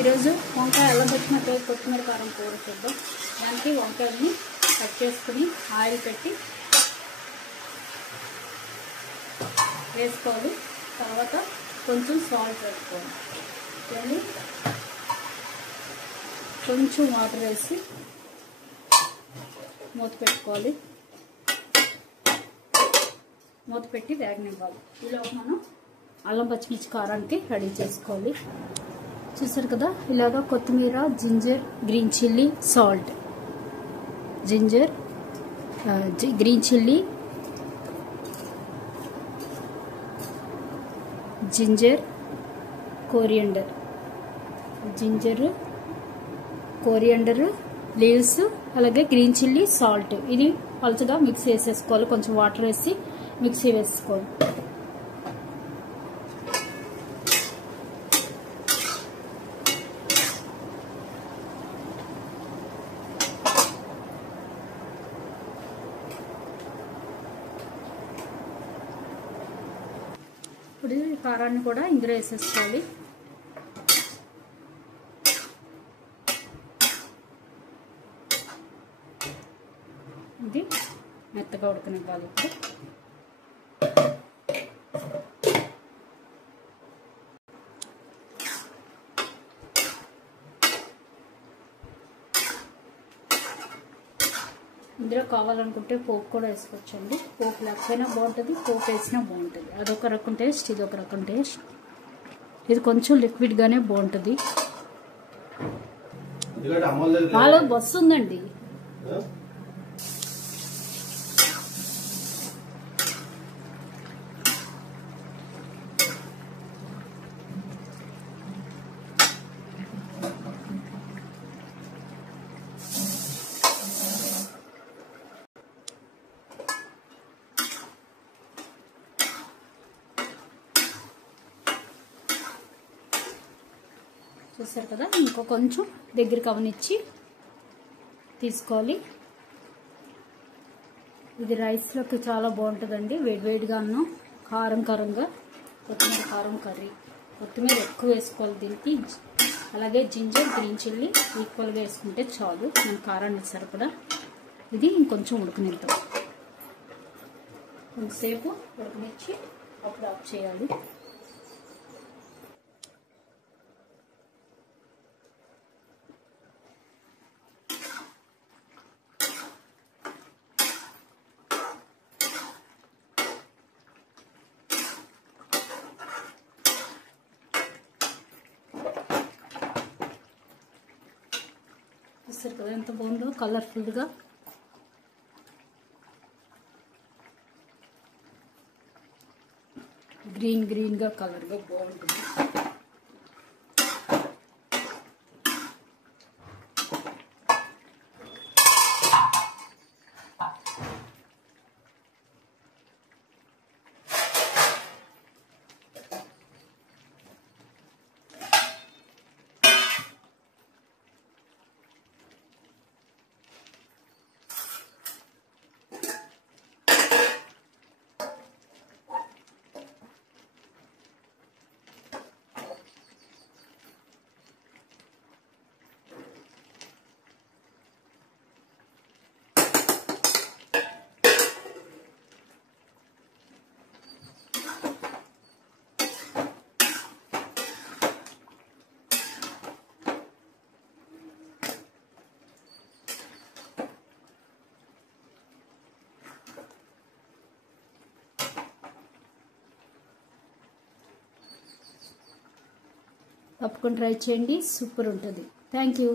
ఈరోజు వంకాయ అల్లం పచ్చిమిరపకాయ కొత్తిమీర కారం కూర చేద్దాం. దానికి వంకాయని కట్ చేసుకుని ఆయిల్ పెట్టి వేసుకోవాలి. తర్వాత కొంచెం సాల్ట్ వేసుకోవాలి. మళ్ళీ కొంచెం వాటర్ వేసి మూత పెట్టుకోవాలి. మూత పెట్టి వేగనివ్వాలి. ఈలోపు మనం అల్లం పచ్చిమిర్చి కారానికి రెడీ చేసుకోవాలి. చూసారు కదా, ఇలాగా కొత్తిమీర, ginger, green chilli, salt, ginger, green chilli, ginger, coriander, leaves, అలాగే గ్రీన్ చిల్లీ, సాల్ట్. ఇది పలుచగా మిక్స్ వేసేసుకోవాలి. కొంచెం వాటర్ వేసి మిక్సీ వేసుకోవాలి. ఇప్పుడు ఈ కారాన్ని కూడా ఇందులో వేసేసుకోవాలి. ఇది మెత్తగా ఉడకనివ్వాలి. ఇప్పుడు ఇందులో కావాలనుకుంటే పోపు కూడా వేసుకోవచ్చండి. పోపు లేకపోయినా బాగుంటుంది, పోపు వేసినా బాగుంటుంది. అదొక రకం టేస్ట్, ఇదొక రకం టేస్ట్. ఇది కొంచెం లిక్విడ్గానే బాగుంటుంది. నాలో బస్సు ఉందండి. చూసారు కదా, ఇంకో కొంచెం దగ్గరికి అవనిచ్చి తీసుకోవాలి. ఇది రైస్లోకి చాలా బాగుంటుందండి. వేడివేడిగా అన్నం, కారంగా కొత్తిమీర కారం కర్రీ. కొత్తిమీర ఎక్కువ వేసుకోవాలి దీనికి. అలాగే జింజర్, గ్రీన్ చిల్లీ ఈక్వల్గా వేసుకుంటే చాలు. మన కారానికి సరిపడా. ఇది ఇంకొంచెం ఉడకనిద్దాం. కొంతసేపు ఉడకనిచ్చి అప్పుడు ఆఫ్ చేయాలి. చూస్తారు కదా ఎంత బాగుందో, కలర్ఫుల్గా. గ్రీన్గా కలర్గా బాగుంటుంది. తప్పకుండా ట్రై చేయండి, సూపర్ ఉంటుంది. Thank you.